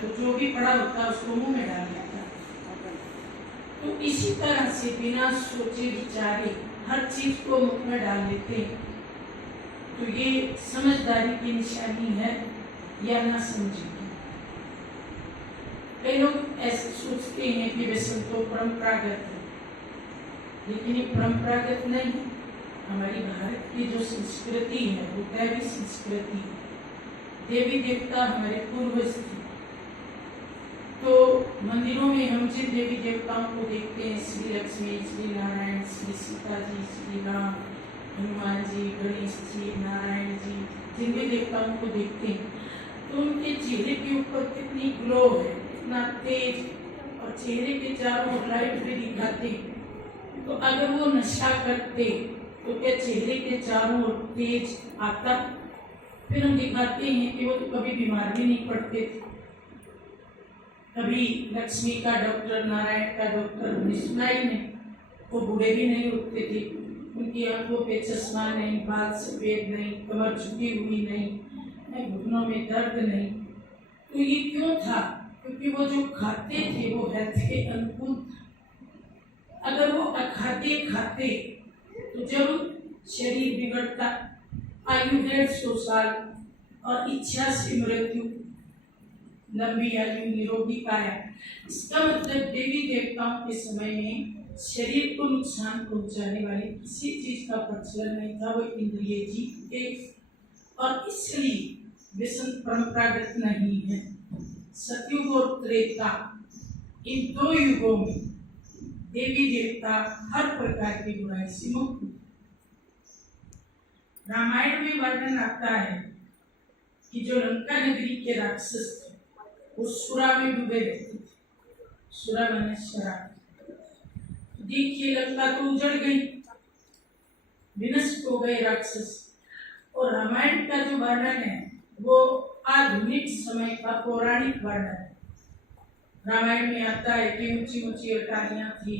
तो जो भी पड़ा होता है उसको मुंह में डाल देता। तो इसी तरह से बिना सोचे विचारे हर चीज को मुंह में डाल लेते हैं। तो ये समझदारी की निशानी है या ना समझी। कई लोग ऐसे सोचते हैं कि व्यसन तो परंपरागत है, लेकिन ये परंपरागत नहीं। हमारी भारत की जो संस्कृति है वो दैवी संस्कृति है। देवी देवता हमारे पूर्वज थे। तो मंदिरों में हम जिन देवी देवताओं को देखते हैं, श्री लक्ष्मी, श्री नारायण, श्री सीता जी, श्री राम, हनुमान जी, गणेश जी, नारायण जी, जिन भी देवताओं को देखते हैं तो उनके चेहरे के ऊपर कितनी ग्लो है, कितना तेज, और चेहरे के चारों ओर लाइट भी दिखाते। तो अगर वो नशा करते तो क्या चेहरे के चारों ओर तेज आता? फिर हम दिखाते हैं कि वो तो कभी बीमार भी नहीं पड़ते थे। कभी लक्ष्मी का डॉक्टर, नारायण का डॉक्टर हमने सुना ही नहीं। वो बूढ़े भी नहीं उठते थे, उनकी आंखों पे चश्मा नहीं, बाल सफेद नहीं, कमर झुकी हुई नहीं, घुटनों में दर्द नहीं। तो ये क्यों था? क्योंकि वो जो खाते थे वो हेल्थ के अनुकूल था। अगर वो अखाते खाते तो जरूर शरीर बिगड़ता। आयु 150 साल और इच्छा से मृत्यु, लंबी आयु, निरोगी काया। इसका मतलब देवी देवताओं के समय में शरीर को नुकसान पहुंचाने वाली किसी चीज का प्रचलन नहीं था। वो इंद्रिय जीव थे और इसलिए व्यसन परंपरागत नहीं है। सतयुग और त्रेता, इन दो युगों में देवी देवता हर प्रकार की बुराई से मुक्त। रामायण में वर्णन आता है कि जो लंका नगरी के राक्षस थे वो सुरा में डूबे रहते थे। सुरा माने शराब। देखिए लंका तो उजड़ गई, विनष्ट हो गए राक्षस। और रामायण का जो वर्णन है वो आधुनिक समय का पौराणिक वर्णन है। रामायण में आता है कि ऊंची ऊंची अटारियां थी,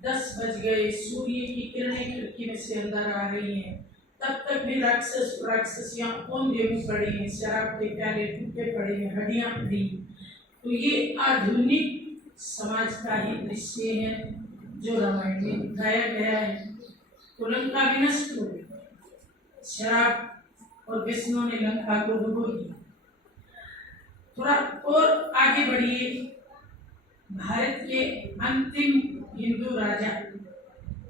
10 बज गए, सूर्य की किरणें खिड़की में से अंदर आ रही हैं, तब तक भी राक्षस राक्षसियां औंधे में पड़ी हैं, शराब के प्याले टूटे पड़े हैं, हड्डियां पड़ी। तो ये आधुनिक समाज का ही दृश्य है जो रामायण में दिखाया गया है। तो लंका विनष्ट हो गई, शराब और विष्णु ने लंका को डुबो दिया। थोड़ा और आगे बढ़िए, भारत के अंतिम हिंदू राजा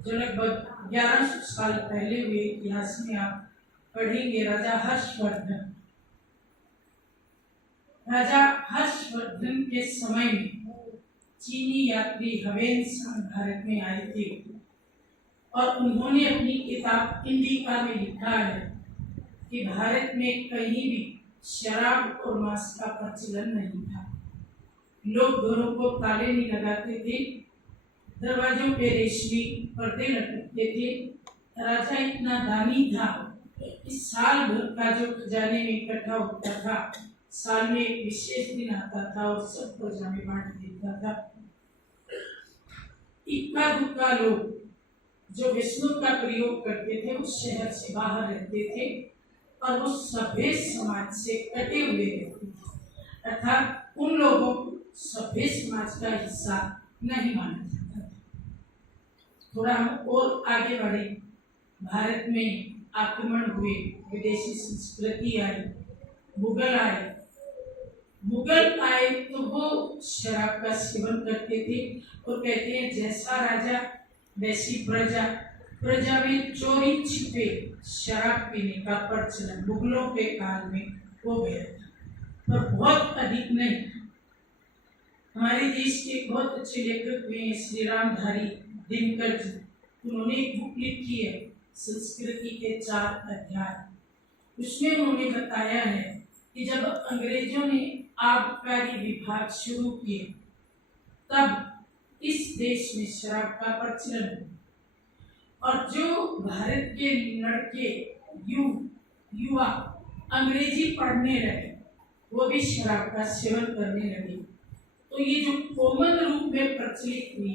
जो लगभग 1100 साल पहले हुए, इतिहास में आप पढ़ेंगे, राजा हर्षवर्धन। राजा हर्षवर्धन के समय में चीनी यात्री ह्वेन-सांग भारत में आए थे और उन्होंने अपनी किताब इंडिका में लिखा है कि भारत में कहीं भी शराब और मांस का प्रचलन नहीं था। लोग घरों को ताले नहीं लगाते थे, दरवाजों पे रेशमी पर्दे लटकते थे। राजा इतना दानी था कि साल भर का जो खजाने में इकट्ठा होता था, साल में एक विशेष दिन आता था और सब प्रजा में बांट देता था। इक्का दुक्का लोग जो विष्णु का प्रयोग करते थे उस शहर से बाहर रहते थे और वो सभ्य समाज से कटे हुए रहते थे, अर्थात उन लोगों को सभ्य समाज का हिस्सा नहीं माना जाता था। थोड़ा हम और आगे बढ़े, भारत में आक्रमण हुए, विदेशी संस्कृति आई, मुगल आए। मुगल आए तो वो शराब का सेवन करते थे और कहते हैं जैसा राजा वैसी प्रजा। प्रजा में चोरी छिपे शराब पीने का प्रचलन मुगलों के काल में हो गया था, पर बहुत अधिक नहीं। हमारे देश के बहुत अच्छे लेखक हुए श्री रामधारी दिनकर जी, उन्होंने एक बुक लिखी है संस्कृति के 4 अध्याय। उसमें उन्होंने बताया है कि जब अंग्रेजों ने आबकारी विभाग शुरू किए तब इस देश में शराब का प्रचलन हुआ और जो भारत के लड़के युवा अंग्रेजी पढ़ने लगे वो भी शराब का सेवन करने लगे। तो ये जो कॉमन रूप में प्रचलित हुई,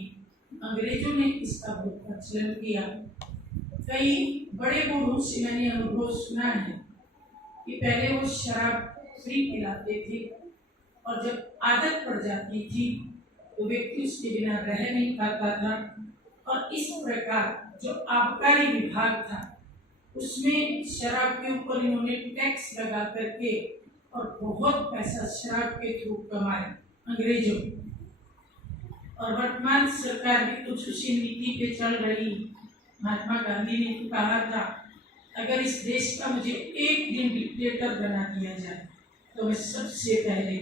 अंग्रेजों ने इसका बहुत प्रचलन किया। कई बड़े बूढ़ों से मैंने अनुभव सुना है कि पहले वो शराब फ्री पिलाते थे, और जब आदत पड़ जाती थी तो व्यक्ति उसके बिना रह नहीं पाता था। और इस प्रकार जो आबकारी विभाग था उसमें शराब के ऊपर इन्होंने टैक्स लगा करके और बहुत पैसा शराब के थ्रू कमाए अंग्रेजों। और वर्तमान सरकार भी कुछ उसी नीति पे चल रही। महात्मा गांधी ने कहा था, अगर इस देश का मुझे एक दिन डिक्टेटर बना दिया जाए तो मैं सबसे पहले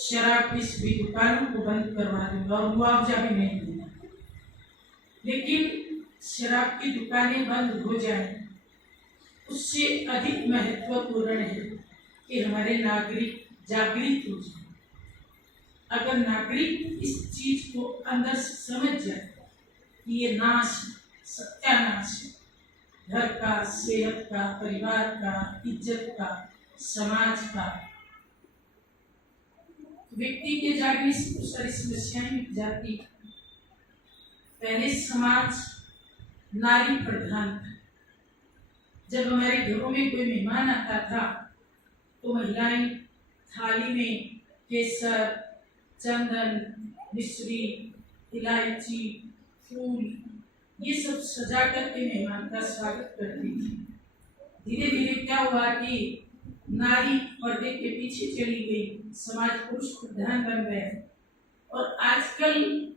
शराब की सभी दुकानों को बंद करवा दूंगा और मुआवजा भी नहीं दूंगा। लेकिन शराब की दुकानें बंद हो जाए उससे अधिक महत्वपूर्ण है कि हमारे नागरिक जागृत हो जाए। अगर नागरिक इस चीज को अंदर से समझ जाए कि ये नाश सत्यानाश है, घर का, सेहत का, परिवार का, इज्जत का, समाज का, व्यक्ति के जागने से तो सारी समस्याएं मिट जाती। पहले समाज नारी प्रधान था। जब हमारे घरों में कोई मेहमान आता था तो महिलाएं थाली में केसर, चंदन, मिश्री, इलायची, फूल ये सब सजा करके मेहमान का स्वागत करती थी। धीरे धीरे क्या हुआ कि नारी पर्दे के पीछे चली गई, समाज पुरुष प्रधान बन गए और आजकल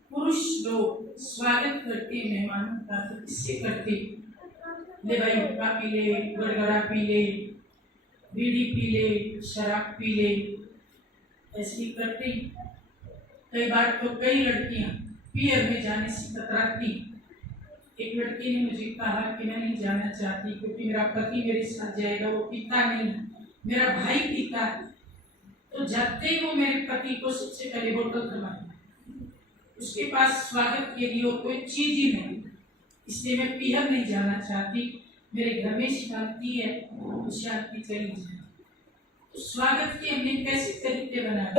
पुरुष लोग स्वागत करते मेहमानों का तो किससे करते? ले भाई हुक्का पी ले, गड़गड़ा पी ले, बीड़ी पी ले, शराब पी ले, ऐसे ही करते। कई बार तो कई लड़कियां पियर में जाने से कतराती। एक लड़की ने मुझे कहा कि मैं नहीं जाना चाहती क्योंकि मेरा पति मेरे साथ जाएगा, वो पीता नहीं, मेरा भाई पीता है। तो जाते ही वो मेरे पति को सबसे पहले बोतल थमाई, उसके पास स्वागत के लिए और कोई चीज ही नहीं, इसलिए मैं पीहर नहीं जाना चाहती। मेरे घर में शांति है, तो शांति चली जाए। तो स्वागत के हमने कैसे तरीके बनाए?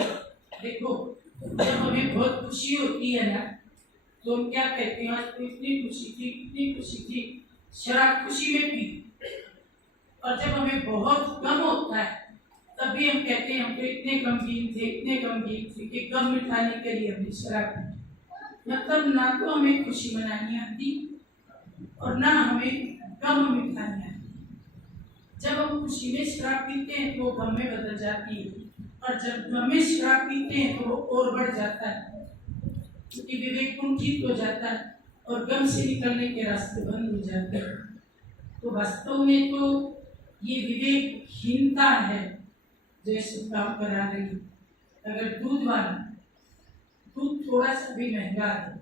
देखो, जब हमें बहुत खुशी होती है ना तो हम क्या कहते हैं, आज तो इतनी खुशी थी, इतनी खुशी थी, शराब खुशी में पी। और जब हमें बहुत गम होता है तब भी हम कहते हैं हम तो इतने गमगीन थे, इतने गमगीन थे कि गम मिटाने के लिए हमने शराब पी। मतलब ना तो हमें खुशी मनानी आती और ना हमें गम मिटानी आती। जब हम खुशी में शराब पीते हैं तो गम में बदल जाती है, और जब गम में शराब पीते हैं तो वो और बढ़ जाता है क्योंकि विवेक कुंठित हो जाता है और गम से निकलने के रास्ते बंद हो जाते हैं। तो वास्तव में तो ये विवेकहीनता है जो इस काम करा रही है। अगर दूध थोड़ा सा भी महंगा है,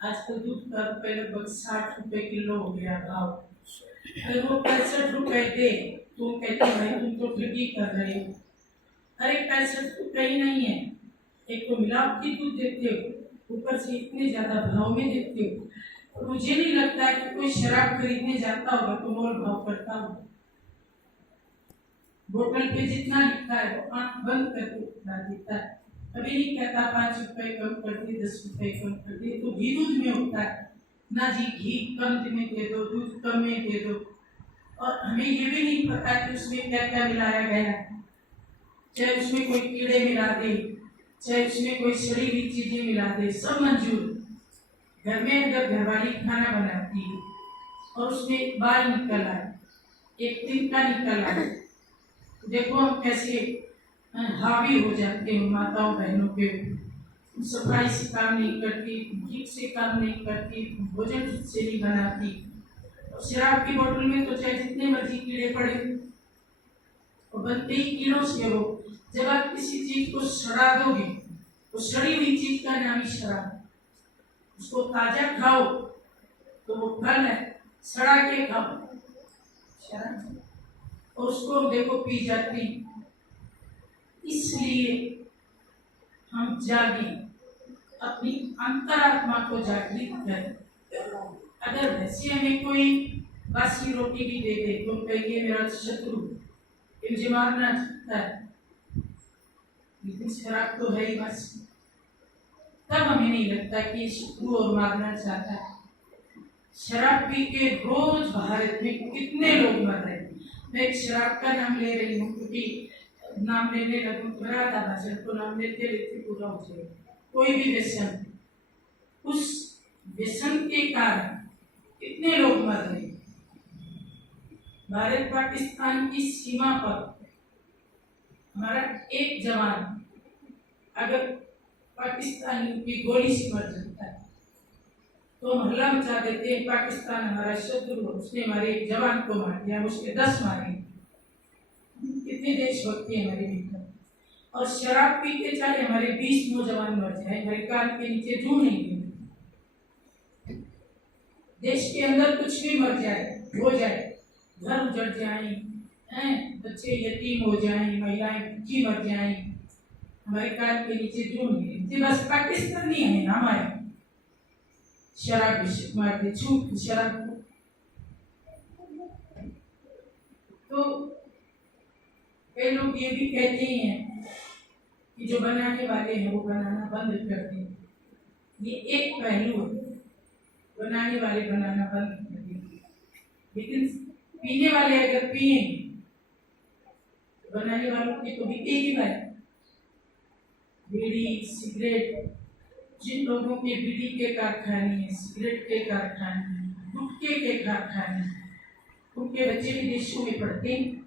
आजकल दूध का रुपये लगभग 60 रुपए किलो हो गया भाव। अगर वो 65 रुपए दे तो कहते हैं भाई तुम तो ठगी कर रहे हो। अरे 65 तो कहीं नहीं है, एक तो मिलावटी दूध देते हो, ऊपर से इतने ज्यादा भाव में देते हो। और मुझे नहीं लगता है कि कोई शराब खरीदने जाता होगा तो मोल भाव करता होगा। बोतल पे जितना लिखा है वो आंख बंद करके उठा देता है, कभी नहीं कहता 5 रुपए कम कर दे, 10 रुपए कम कर दे। तो घी दूध में होता है ना जी, घी कम में दे दो, दूध कम में दे दो। और हमें ये भी नहीं पता कि उसमें क्या क्या मिलाया गया है, चाहे उसमें कोई कीड़े मिला दे, चाहे उसमें कोई सड़ी हुई चीजें मिला दे, सब मंजूर। घर में अगर घरवाली खाना बनाती है और उसमें बाल निकल आए, एक तिनका निकल आए, तो देखो हम कैसे हावी हो जाते हैं माताओं बहनों के। सफाई से काम नहीं करती, ठीक से काम नहीं करती, भोजन ठीक से नहीं बनाती। और शराब की बोतल में तो चाहे जितने मर्जी कीड़े पड़े, और बनते ही कीड़ों से हो। जब आप किसी चीज को सड़ा दोगे तो सड़ी हुई चीज का नाम ही शराब। उसको ताजा खाओ तो वो फल है, सड़ा के खाओ शराब। और उसको देखो पी जाती। इसलिए हम जागे, अपनी अंतरात्मा को जागृत करें। अगर वैसे हमें कोई बासी रोटी भी दे दे तो कहेंगे मेरा शत्रु, मुझे मारना चाहता है, लेकिन शराब तो है ही बस। तब हमें नहीं लगता कि ये शत्रु और मारना चाहता है। शराब पी के रोज भारत में कितने लोग मर रहे हैं। मैं एक शराब का नाम ले रही हूँ क्योंकि नाम लेने लगूं तो मेरा आधा भाषण तो नाम लेते लेते पूरा हो जाएगा। कोई भी व्यसन, उस व्यसन के कारण कितने लोग मर रहे। भारत पाकिस्तान की सीमा पर हमारा एक जवान अगर पाकिस्तानियों की गोली से मर जाता है तो हल्ला मचा देते हैं पाकिस्तान हमारा शत्रु, उसने हमारे एक जवान को मार दिया, उसके 10 मारे। कितनी देशभक्ति है हमारे भीतर। और शराब पी के चाहे हमारे 20 नौजवान मर जाए, हमारे कान के नीचे जू नहीं देते। देश के अंदर कुछ भी मर जाए, हो जाए, घर उजड़ जाए, बच्चे यतीम हो जाए, महिलाएं भूखी मर जाए, हमारे कान के नीचे जू नहीं देते। बस पाकिस्तानी हमें नाम आए, शराब मार दे, छूट शराब। तो कई लोग ये भी कहते हैं कि जो बनाने वाले हैं वो बनाना बंद कर दें। ये एक पहलू है, बनाने वाले बनाना बंद कर दें, लेकिन पीने वाले अगर पिएंगे तो बनाने वालों की तो बिकेगी भाई। बीड़ी सिगरेट, जिन लोगों के बीड़ी के कारखाने हैं, सिगरेट के कारखाने हैं, गुटखे के कारखाने हैं, उनके बच्चे विदेशों में पढ़ते हैं,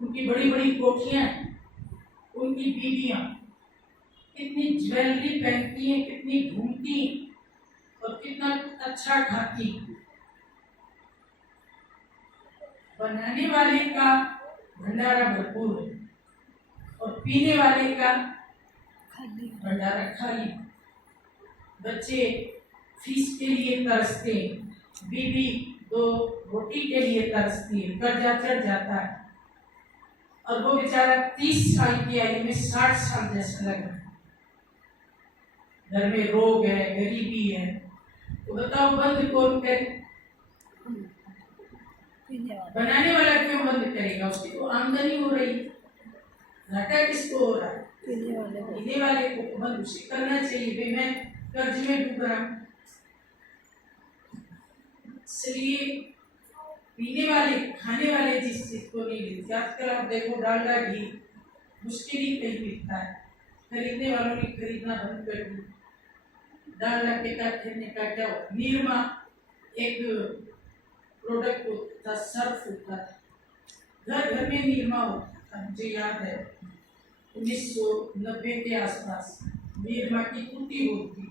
उनकी बड़ी बड़ी कोठियां, उनकी बीवियां कितनी ज्वेलरी पहनती हैं, कितनी घूमती और कितना अच्छा खाती। बनाने वाले का भंडारा भरपूर है और पीने वाले का भंडारा खाली। बच्चे फीस के लिए तरसते, बीवी 2 रोटी के लिए तरसती है, कर्जा चढ़ जाता है और वो बेचारा 30 साल की आयु में 60 साल जैसा लगा। घर में रोग है, गरीबी है, तो बताओ बंद कौन करे? बनाने वाला क्यों बंद करेगा? उसकी तो आमदनी हो रही, घाटा किसको हो रहा है? पीने वाले को बंद उसे करना चाहिए। भाई मैं कर्ज में डूब रहा, इसलिए पीने वाले खाने वाले जिस चीज को नहीं लेते। आजकल आप देखो डालडा घी मुश्किल ही कहीं मिलता है, खरीदने वालों ने खरीदना बंद कर दी। डालडा के कारखाने का क्या हो? निरमा एक प्रोडक्ट होता, सर्फ होता है, घर घर में निरमा होता था। मुझे याद है 1990 के आसपास निरमा की टूटी होती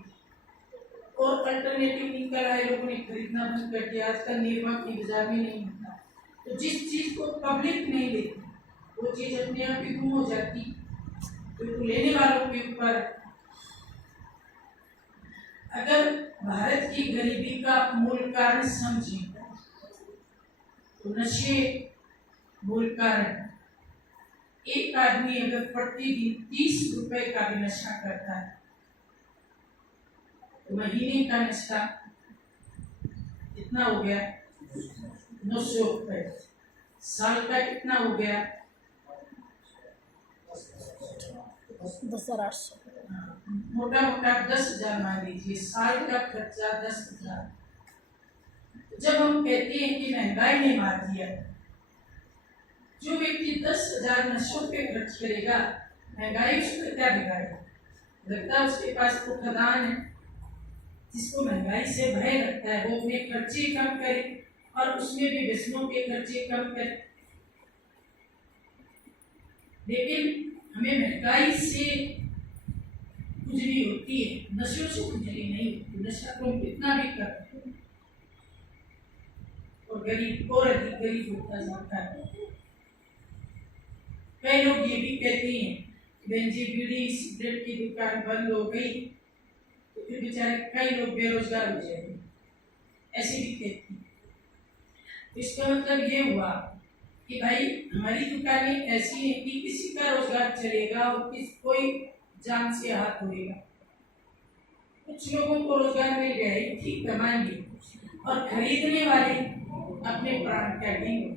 और अल्टरनेटिव निकल आए, लोगों ने खरीदना बंद कर दिया। आजकल निरमा की बाजार में नहीं होता। तो जिस चीज को पब्लिक नहीं लेती वो चीज अपने आप ही गुम हो जाती, तो लेने वालों के ऊपर। अगर भारत की गरीबी का मूल कारण समझें तो नशे मूल कारण। एक आदमी अगर प्रतिदिन 30 रुपए का भी नशा करता है तो महीने का नशा कितना हो गया? 900 रुपए। साल का कितना हो गया? 10,800। मोटा मोटा 10,000 मान लीजिए, साल का खर्चा 10,000। जब हम कहते हैं कि महंगाई ने मार दिया, जो व्यक्ति 10,000 नशों पे खर्च करेगा, महंगाई उसको क्या बिगाड़ेगा? लगता है उसके पास तो खदान है। जिसको महंगाई से भय लगता है वो अपने खर्चे कम करे और उसमें भी व्यसनों के खर्चे कम करे। लेकिन हमें महंगाई से खुजली होती है, नशों से खुजली नहीं होती। नशा तो हम कितना भी करते हैं और गरीब और अधिक गरीब होता जाता है। कई लोग ये भी कहते हैं बहन जी बीड़ी सिगरेट की दुकान बंद हो गई तो फिर बेचारे कई लोग बेरोजगार हो जाएंगे, ऐसे भी कहते हैं। इसका मतलब ये हुआ कि भाई हमारी दुकानें ऐसी हैं कि किसी का रोजगार चलेगा और कोई जान से हाथ धोएगा। कुछ लोगों को रोजगार मिल गया है, ठीक कमाएंगे, और खरीदने वाले अपने प्राण त्यागेंगे।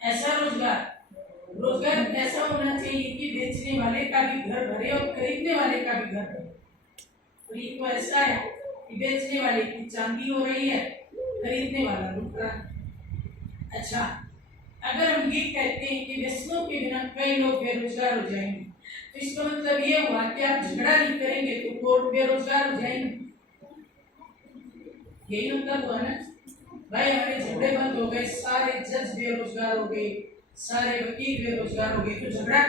ऐसा रोजगार ऐसा होना चाहिए कि बेचने वाले का भी घर भरे और खरीदने वाले का भी घर भरे। तो ये तो ऐसा है कि बेचने वाले की चांदी हो रही है, खरीदने वाला लूट रहा है। अच्छा, अगर हम ये कहते हैं कि व्यसनों के बिना कई लोग बेरोजगार हो जाएंगे, तो इसका मतलब ये हुआ कि आप झगड़ा नहीं करेंगे तो कोर्ट बेरोजगार हो जाएंगे। यही मतलब हुआ ना भाई, हमारे झगड़े बंद हो गए, सारे जज बेरोजगार हो गए, सारे वकील बेरोजगार हो गए, तो झगड़ा